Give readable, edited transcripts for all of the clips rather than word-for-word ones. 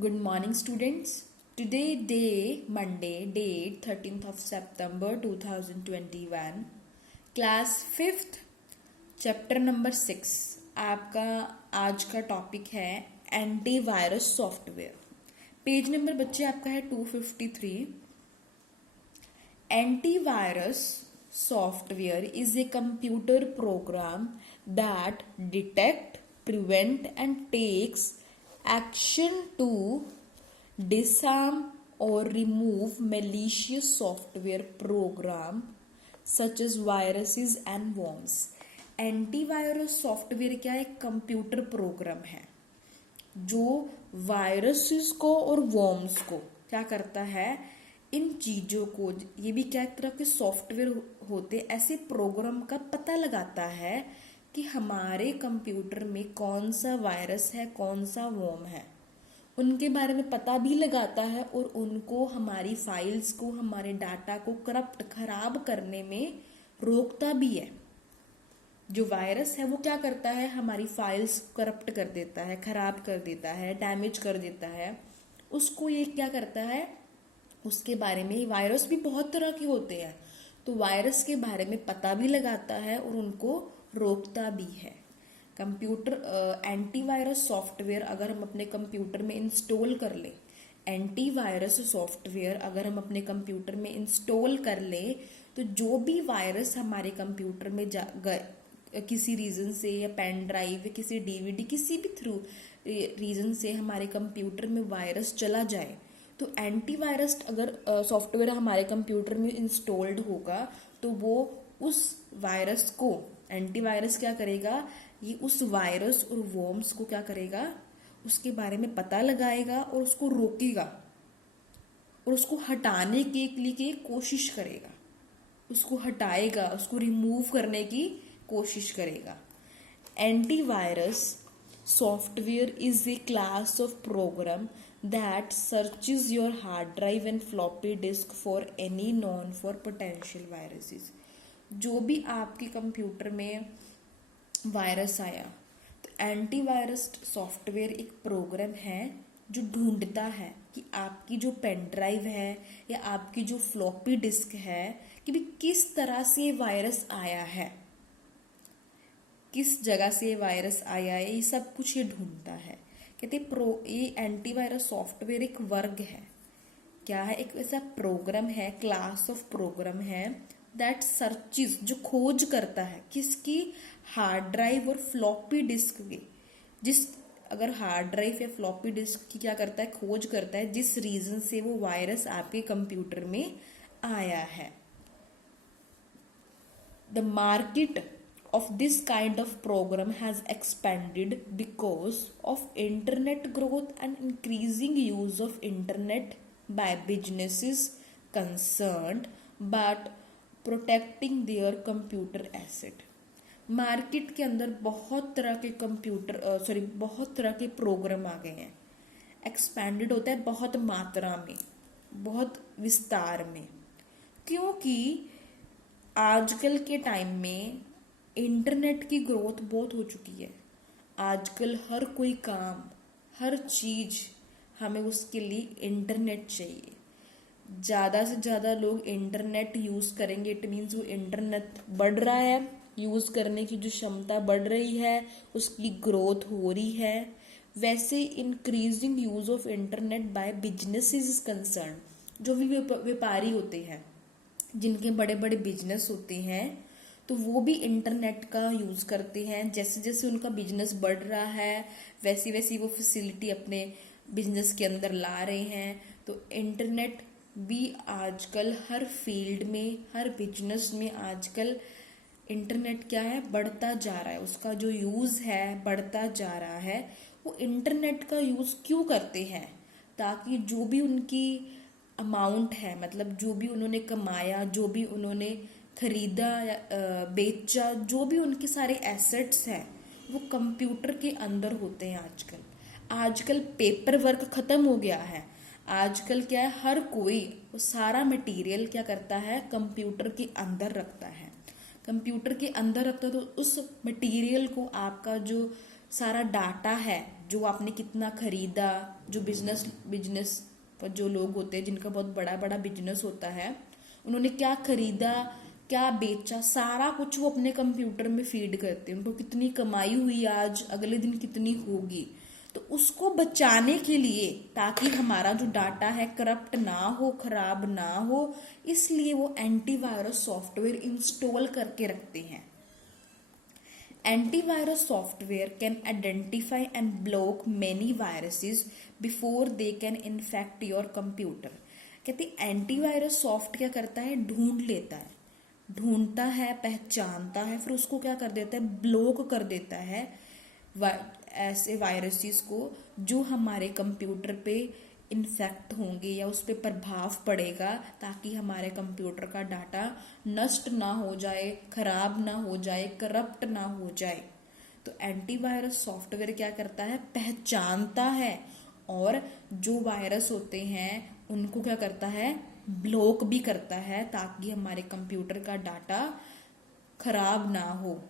Good morning, students. Today, Monday, date 13th of September 2021, class 5th, chapter number 6. आपका आज का topic है antivirus software. Page number बच्चे आपका है 253. Antivirus software is a computer program that detect, prevent and takes action to disarm or remove malicious software program such as viruses and worms. Antivirus software क्या एक computer program है जो viruses को और worms को क्या करता है, इन चीजों को, ये भी क्या एक तरह के सॉफ्टवेयर होते, ऐसे प्रोग्राम का पता लगाता है कि हमारे कंप्यूटर में कौन सा वायरस है, कौन सा वर्म है, उनके बारे में पता भी लगाता है और उनको, हमारी फाइल्स को, हमारे डाटा को करप्ट खराब करने में रोकता भी है. जो वायरस है वो क्या करता है, हमारी फाइल्स करप्ट कर देता है, खराब कर देता है, डैमेज कर देता है. उसको ये क्या करता है, उसके बारे में, वायरस भी बहुत तरह के होते हैं, तो वायरस के बारे में पता भी लगाता है और उनको रोकता भी है. कंप्यूटर एंटीवायरस सॉफ्टवेयर अगर हम अपने कंप्यूटर में इंस्टॉल कर लें, एंटीवायरस सॉफ्टवेयर अगर हम अपने कंप्यूटर में इंस्टॉल कर लें, तो जो भी वायरस हमारे कंप्यूटर में किसी रीजन से, या पेन ड्राइव या किसी डीवीडी, किसी भी थ्रू रीजन से हमारे कंप्यूटर में वायरस चला जाए, तो एंटीवायरस अगर सॉफ्टवेयर हमारे कंप्यूटर में इंस्टॉल्ड होगा, तो वो उस वायरस को, एंटीवायरस क्या करेगा, ये उस वायरस और वर्म्स को क्या करेगा, उसके बारे में पता लगाएगा और उसको रोकेगा और उसको हटाने के लिए कोशिश करेगा, उसको हटाएगा, उसको रिमूव करने की कोशिश करेगा. Antivirus software is a class of program that searches your hard drive and floppy disk for any known for potential viruses. जो भी आपके कंप्यूटर में वायरस आया, तो एंटीवायरस सॉफ्टवेयर एक प्रोग्राम है जो ढूंढता है कि आपकी जो पेन ड्राइव है या आपकी जो फ्लॉपी डिस्क है, कि भी किस तरह से वायरस आया है, किस जगह से वायरस आया है, ये सब कुछ ये ढूंढता है. कहते ये एंटीवायरस सॉफ्टवेयर एक वर्ग है, क्या है, एक ऐसा प्रोग्राम है, क्लास ऑफ प्रोग्राम है दैट सर्चिज, जो खोज करता है किसकी, हार्ड ड्राइव और फ्लॉपी डिस्क की. जिस अगर हार्ड ड्राइव या फ्लॉपी डिस्क की क्या करता है, खोज करता है जिस रीजन से वो वायरस आपके कंप्यूटर में आया है. The market of this kind of program has expanded because of internet growth and increasing use of internet by businesses concerned but protecting their computer asset. Market के अंदर बहुत तरह के बहुत तरह के प्रोग्राम आ गए हैं. एक्सपैंडेड होता है बहुत मात्रा में, बहुत विस्तार में, क्योंकि आजकल के टाइम में इंटरनेट की ग्रोथ बहुत हो चुकी है. आजकल हर कोई काम, हर चीज, हमें उसके लिए इंटरनेट चाहिए. ज़्यादा से ज़्यादा लोग इंटरनेट यूज़ करेंगे, इट मीन्स वो इंटरनेट बढ़ रहा है, यूज़ करने की जो क्षमता बढ़ रही है, उसकी ग्रोथ हो रही है. वैसे increasing use of internet by businesses is concern, जो भी व्यापारी होते हैं, जिनके बड़े बड़े बिजनेस होते हैं, तो वो भी इंटरनेट का यूज़ करते हैं. जैसे जैसे उनका बिजनेस बढ़ रहा है, वैसी वैसी वो फैसिलिटी अपने बिजनेस के अंदर ला रहे हैं. तो इंटरनेट भी आजकल हर फील्ड में, हर बिजनेस में आजकल इंटरनेट क्या है, बढ़ता जा रहा है. उसका जो यूज़ है बढ़ता जा रहा है. वो इंटरनेट का यूज़ क्यों करते हैं, ताकि जो भी उनकी अमाउंट है, मतलब जो भी उन्होंने कमाया, जो भी उन्होंने खरीदा या बेचा, जो भी उनके सारे एसेट्स हैं, वो कंप्यूटर के अंदर होते हैं. आजकल पेपर वर्क खत्म हो गया है. आजकल क्या है, हर कोई सारा मटेरियल क्या करता है, कंप्यूटर के अंदर रखता है. कंप्यूटर के अंदर रखता है, तो उस मटेरियल को आपका जो सारा डाटा है, जो आपने कितना खरीदा, जो बिजनेस पर जो लोग होते हैं जिनका बहुत बड़ा बड़ा बिजनेस होता है, उन्होंने क्या खरीदा, क्या बेचा, सारा कुछ वो अपने कंप्यूटर में फीड करते हैं। उनको कितनी कमाई हुई आज, अगले दिन कितनी होगी। तो उसको बचाने के लिए, ताकि हमारा जो डाटा है करप्ट ना हो, खराब ना हो, इसलिए वो एंटीवायरस सॉफ्टवेयर इंस्टॉल करके रखते हैं। Antivirus software can identify and block many viruses before they can infect your computer। कहते एंटीवायरस सॉफ्ट क्या करता है, ढूंढ लेता है, ढूंढता है, पहचानता है, फिर उसको क्या कर देता है, ब्लॉक कर देता है ऐसे वायरसेस को जो हमारे कंप्यूटर पे इन्फेक्ट होंगे या उस पर प्रभाव पड़ेगा, ताकि हमारे कंप्यूटर का डाटा नष्ट ना हो जाए, खराब ना हो जाए, करप्ट ना हो जाए। तो एंटीवायरस सॉफ्टवेयर क्या करता है, पहचानता है, और जो वायरस होते हैं उनको क्या करता है, ब्लॉक भी करता है, ताकि हमारे कंप्यूटर का डाटा खराब ना हो।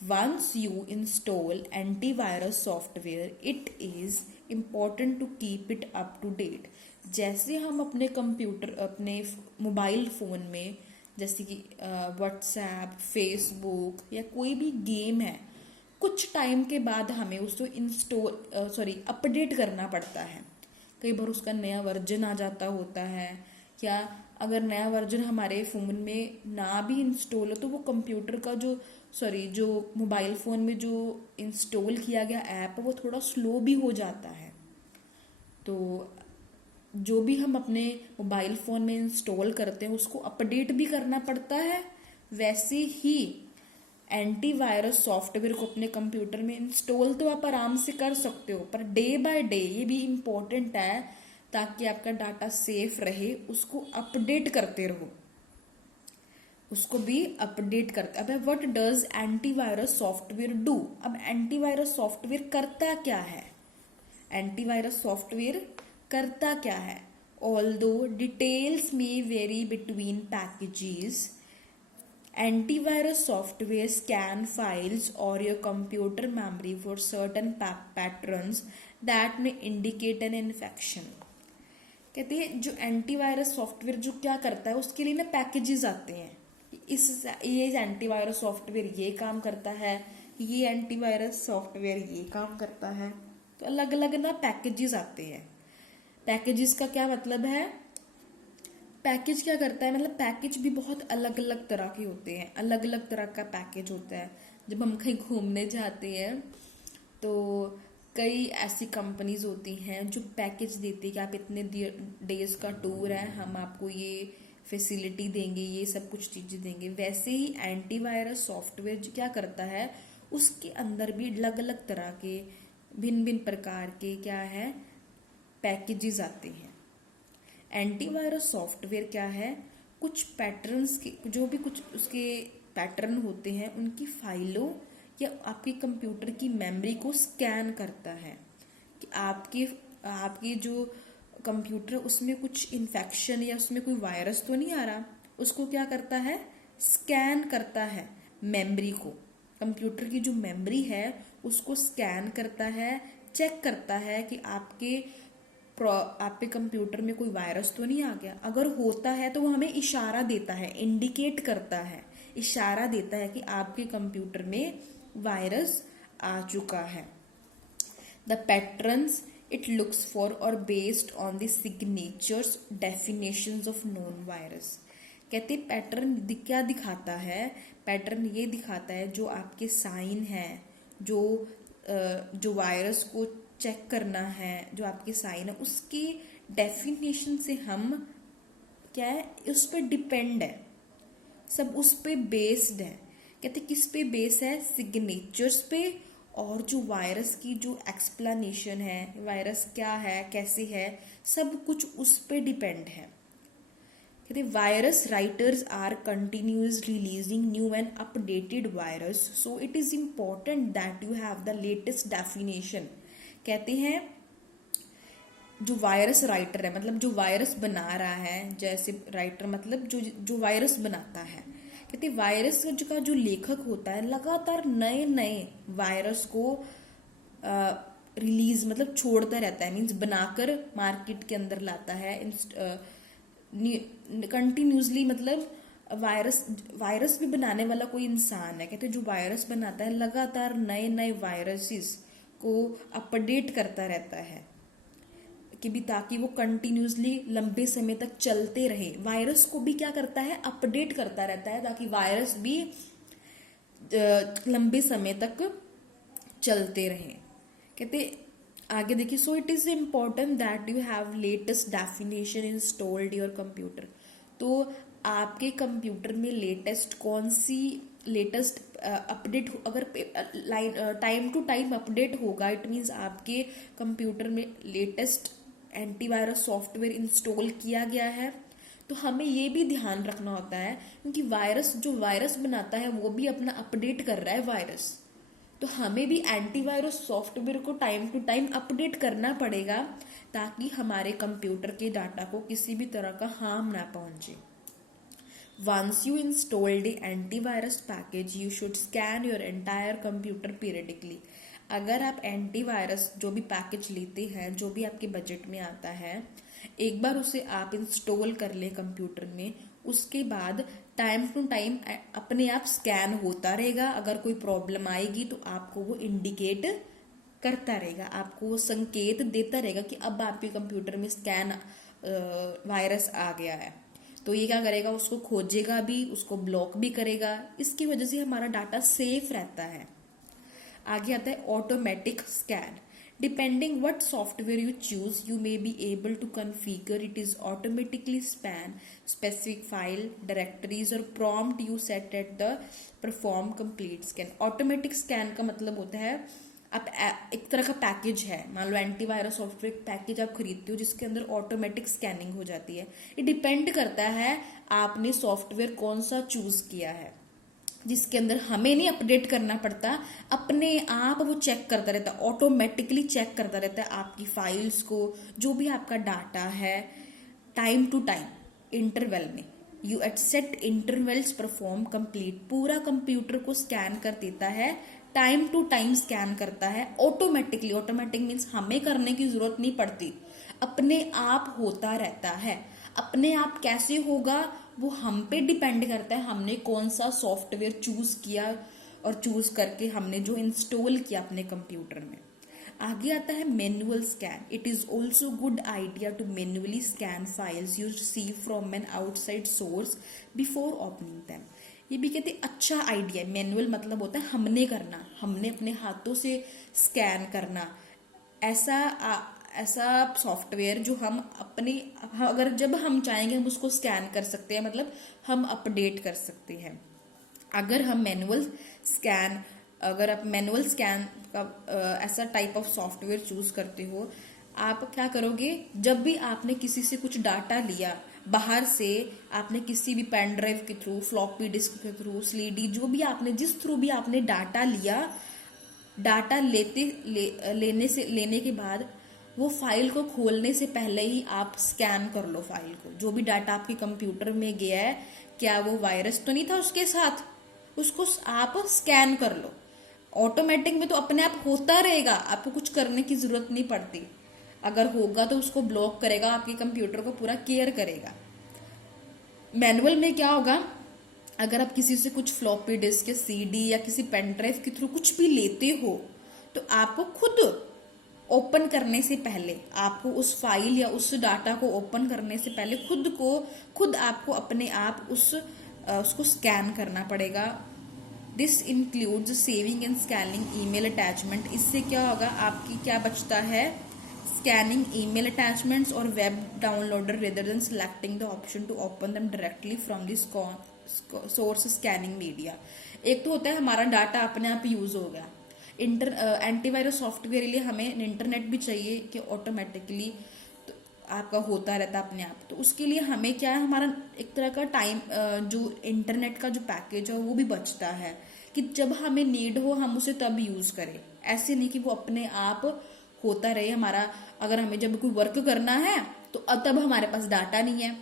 Once you install antivirus software, it is important to keep it up to date। जैसे हम अपने कंप्यूटर, अपने मोबाइल फ़ोन में, जैसे कि व्हाट्सएप, फेसबुक या कोई भी गेम है, कुछ टाइम के बाद हमें उसको अपडेट करना पड़ता है। कई बार उसका नया वर्जन आ जाता होता है, या अगर नया वर्जन हमारे फ़ोन में ना भी इंस्टॉल हो तो वो कंप्यूटर का जो मोबाइल फ़ोन में जो इंस्टॉल किया गया ऐप वो थोड़ा स्लो भी हो जाता है। तो जो भी हम अपने मोबाइल फ़ोन में इंस्टॉल करते हैं उसको अपडेट भी करना पड़ता है। वैसे ही एंटीवायरस सॉफ्टवेयर को अपने कंप्यूटर में इंस्टॉल तो आप आराम से कर सकते हो, पर डे बाय डे ये भी इम्पोर्टेंट है, ताकि आपका डाटा सेफ रहे, उसको अपडेट करते रहो, उसको भी अपडेट करते। अब what does antivirus software do. अब एंटीवायरस सॉफ्टवेयर करता क्या है, एंटीवायरस सॉफ्टवेयर करता क्या है। ऑल्दो डिटेल्स में very between packages, antivirus software scan files or your computer memory for certain patterns that may indicate an infection। कहते हैं जो एंटीवायरस सॉफ्टवेयर जो क्या करता है, उसके लिए ना पैकेजेस आते हैं, ये एंटीवायरस सॉफ्टवेयर ये काम करता है, ये एंटीवायरस सॉफ्टवेयर ये काम करता है। तो अलग अलग ना पैकेजेस आते हैं। पैकेजेस का क्या मतलब है, पैकेज क्या करता है, मतलब पैकेज भी बहुत अलग अलग तरह के होते हैं, अलग अलग तरह का पैकेज होता है। जब हम कहीं घूमने जाते हैं तो कई ऐसी कंपनीज होती हैं जो पैकेज देती है कि आप इतने डेज का टूर है, हम आपको ये फैसिलिटी देंगे, ये सब कुछ चीज़ें देंगे। वैसे ही एंटीवायरस सॉफ्टवेयर क्या करता है, उसके अंदर भी अलग अलग तरह के भिन्न भिन्न प्रकार के क्या है पैकेजेस आते हैं। एंटीवायरस सॉफ्टवेयर क्या है, कुछ पैटर्न्स के, जो भी कुछ उसके पैटर्न होते हैं उनकी फाइलों या आपके कंप्यूटर की मेमोरी को स्कैन करता है कि आपके जो कंप्यूटर उसमें कुछ इन्फेक्शन या उसमें कोई वायरस तो नहीं आ रहा। उसको क्या करता है, स्कैन करता है मेमोरी को, कंप्यूटर की जो मेमोरी है उसको स्कैन करता है, चेक करता है कि आपके कंप्यूटर में कोई वायरस तो नहीं आ गया। अगर होता है तो वो हमें इशारा देता है, इंडिकेट करता है, इशारा देता है कि आपके कंप्यूटर में वायरस आ चुका है। The patterns it looks for और based on the signatures definitions of known virus. कहते पैटर्न क्या दिखाता है, पैटर्न ये दिखाता है जो आपके साइन है, जो वायरस को चेक करना है, जो आपके साइन है उसकी डेफिनेशन से हम क्या है, उस पर डिपेंड है, सब उस पे बेस्ड है। कहते किस पे बेस है, सिग्नेचर्स पे, और जो वायरस की जो एक्सप्लेनेशन है, वायरस क्या है, कैसे है, सब कुछ उस पे डिपेंड है। कहते virus writers are continuously releasing new and updated virus, so it is important that you have the latest definition. कहते हैं जो वायरस राइटर है, मतलब जो वायरस बना रहा है, जैसे राइटर मतलब जो वायरस बनाता है, कहते वायरस का जो लेखक होता है लगातार नए नए वायरस को रिलीज मतलब छोड़ता रहता है, मीन्स बनाकर मार्केट के अंदर लाता है कंटिन्यूसली। मतलब वायरस भी बनाने वाला कोई इंसान है, कहते जो वायरस बनाता है लगातार नए नए वायरसेस को अपडेट करता रहता है कि भी ताकि वो कंटिन्यूसली लंबे समय तक चलते रहे। वायरस को भी क्या करता है, अपडेट करता रहता है ताकि वायरस भी लंबे समय तक चलते रहे। कहते आगे देखिए, सो it is important that you have latest definition installed your computer. तो आपके कंप्यूटर में लेटेस्ट कौन सी लेटेस्ट अपडेट, अगर टाइम टू टाइम अपडेट होगा, इट मीन्स आपके कंप्यूटर में लेटेस्ट एंटीवायरस सॉफ्टवेयर इंस्टॉल किया गया है। तो हमें ये भी ध्यान रखना होता है क्योंकि जो वायरस बनाता है वो भी अपना अपडेट कर रहा है वायरस, तो हमें भी एंटीवायरस सॉफ्टवेयर को टाइम टू टाइम अपडेट करना पड़ेगा ताकि हमारे कंप्यूटर के डाटा को किसी भी तरह का हार्म ना पहुंचे। Once you installed the antivirus package, you should scan your entire computer periodically. अगर आप एंटीवायरस जो भी पैकेज लेते हैं, जो भी आपके बजट में आता है, एक बार उसे आप इंस्टॉल कर लें कंप्यूटर में, उसके बाद टाइम टू टाइम अपने आप स्कैन होता रहेगा। अगर कोई प्रॉब्लम आएगी तो आपको वो इंडिकेट करता रहेगा, आपको वो संकेत देता रहेगा कि अब आपके कंप्यूटर में स्कैन वायरस आ गया है। तो ये क्या करेगा, उसको खोजेगा भी, उसको ब्लॉक भी करेगा। इसकी वजह से हमारा डाटा सेफ रहता है। आगे आता है automatic scan. Depending what software you choose, you may be able to configure it is automatically span specific file, directories or prompt you set at the perform complete scan. Automatic scan का मतलब होता है आप एक तरह का package है, मान लो एंटीवायरस सॉफ्टवेयर पैकेज आप खरीदते हो जिसके अंदर ऑटोमेटिक स्कैनिंग हो जाती है। ये डिपेंड करता है आपने सॉफ्टवेयर कौन सा चूज किया है, जिसके अंदर हमें नहीं अपडेट करना पड़ता, अपने आप वो चेक करता रहता है, ऑटोमेटिकली चेक करता रहता है आपकी फाइल्स को, जो भी आपका डाटा है, टाइम टू टाइम इंटरवल में। You at set intervals perform complete, पूरा कंप्यूटर को स्कैन कर देता है, टाइम टू टाइम स्कैन करता है ऑटोमेटिकली। ऑटोमेटिक मीन्स हमें करने की जरूरत नहीं पड़ती, अपने आप होता रहता है। अपने आप कैसे होगा वो हम पे डिपेंड करता है, हमने कौन सा सॉफ्टवेयर चूज किया और चूज करके हमने जो इंस्टॉल किया अपने कंप्यूटर में। आगे आता है manual scan. It is also good idea to manually scan files you receive from an outside source before opening them. ये भी कहते अच्छा आइडिया। मैनुअल मतलब होता है हमने करना, हमने अपने हाथों से स्कैन करना। ऐसा सॉफ्टवेयर जो हम अपने, अगर जब हम चाहेंगे हम उसको स्कैन कर सकते हैं, मतलब हम अपडेट कर सकते हैं। अगर आप मैनुअल स्कैन का ऐसा टाइप ऑफ सॉफ्टवेयर चूज करते हो, आप क्या करोगे, जब भी आपने किसी से कुछ डाटा लिया बाहर से, आपने किसी भी पेन ड्राइव के थ्रू, फ्लॉपी डिस्क के थ्रू, स्लीडी, जो भी आपने जिस थ्रू भी आपने डाटा लिया, डाटा लेने के बाद वो फाइल को खोलने से पहले ही आप स्कैन कर लो फाइल को। जो भी डाटा आपके कंप्यूटर में गया है, क्या वो वायरस तो नहीं था उसके साथ, उसको आप स्कैन कर लो। ऑटोमेटिक में तो अपने आप होता रहेगा, आपको कुछ करने की जरूरत नहीं पड़ती। अगर होगा तो उसको ब्लॉक करेगा, आपके कंप्यूटर को पूरा केयर करेगा। मैनुअल में क्या होगा, अगर आप किसी से कुछ फ्लॉपी डिस्क या सीडी या किसी पेन ड्राइव के थ्रू कुछ भी लेते हो, तो आपको खुद ओपन करने से पहले, आपको उस फाइल या उस डाटा को ओपन करने से पहले खुद आपको अपने आप उसको स्कैन करना पड़ेगा। This includes saving and scanning email attachment. इससे क्या होगा, आपकी क्या बचता है, स्कैनिंग ईमेल अटैचमेंट्स और web downloader rather than selecting the option to open them directly from this source scanning media. एक तो होता है हमारा डाटा अपने आप यूज हो गया, एंटीवायरस सॉफ्टवेयर के लिए हमें इंटरनेट भी चाहिए कि ऑटोमेटिकली तो आपका होता रहता अपने आप। तो उसके लिए हमें क्या है, हमारा एक तरह का टाइम, जो इंटरनेट का जो पैकेज है वो भी बचता है कि जब हमें नीड हो हम उसे तब यूज करें। ऐसे नहीं कि वो अपने आप होता रहे हमारा। अगर हमें जब कोई वर्क करना है तो तब हमारे पास डाटा नहीं है,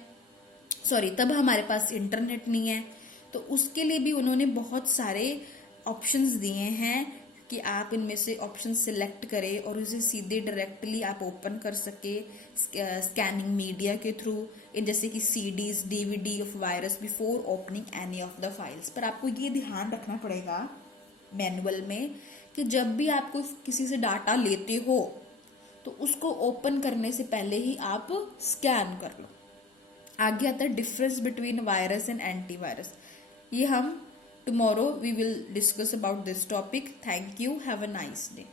तब हमारे पास इंटरनेट नहीं है, तो उसके लिए भी उन्होंने बहुत सारे ऑप्शंस दिए हैं कि आप इनमें से ऑप्शन सिलेक्ट करें और उसे सीधे डायरेक्टली आप ओपन कर सके स्कैनिंग मीडिया के थ्रू, इन जैसे कि CDs DVD of virus before opening any of the files. पर आपको ये ध्यान रखना पड़ेगा मैनुअल में कि जब भी आपको किसी से डाटा लेते हो तो उसको ओपन करने से पहले ही आप स्कैन कर लो। आगे आता है difference between virus and antivirus. ये हम tomorrow we will discuss about this topic. Thank you, have a nice day.